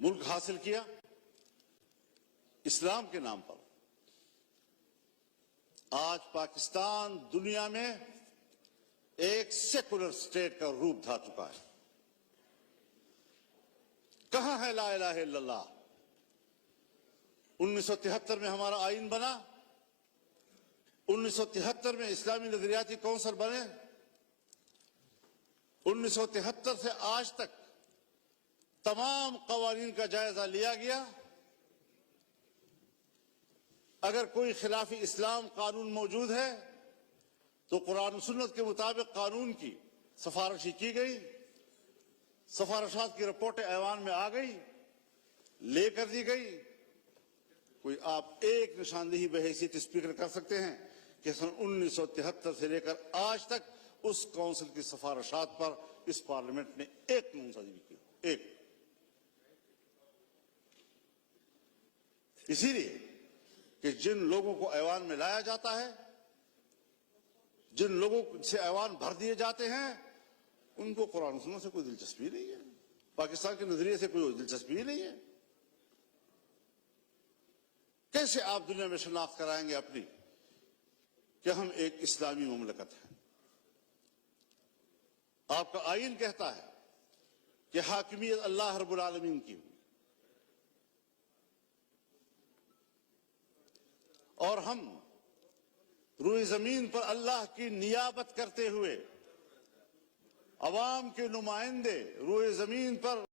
ملک حاصل کیا اسلام کے نام پر۔ آج پاکستان دنیا میں ایک سیکولر سٹیٹ کا روپ دھار چکا ہے۔ کہاں ہے لا الہ الا اللہ؟ 1973 میں ہمارا آئین بنا، 1973 میں اسلامی نظریاتی کونسل بنے، 1973 سے آج تک تمام قوانین کا جائزہ لیا گیا۔ اگر کوئی خلاف اسلام قانون موجود ہے تو قرآن و سنت کے مطابق قانون کی سفارشی کی گئی، سفارشات کی رپورٹیں ایوان میں آ گئی، لے کر دی گئی۔ کوئی آپ ایک نشاندہی بحیثیت اسپیکر کر سکتے ہیں کہ سن 1973 سے لے کر آج تک اس کونسل کی سفارشات پر اس پارلیمنٹ نے ایک منصوبہ بھی کیا؟ ایک۔ اسی لیے کہ جن لوگوں کو ایوان میں لایا جاتا ہے، جن لوگوں سے ایوان بھر دیے جاتے ہیں، ان کو قرآن و سنت سے کوئی دلچسپی نہیں ہے، پاکستان کے نظریے سے کوئی دلچسپی نہیں ہے۔ کیسے آپ دنیا میں شناخت کرائیں گے اپنی کہ ہم ایک اسلامی مملکت ہیں؟ آپ کا آئین کہتا ہے کہ حاکمیت اللہ رب العالمین کی، اور ہم روئے زمین پر اللہ کی نیابت کرتے ہوئے عوام کے نمائندے روئے زمین پر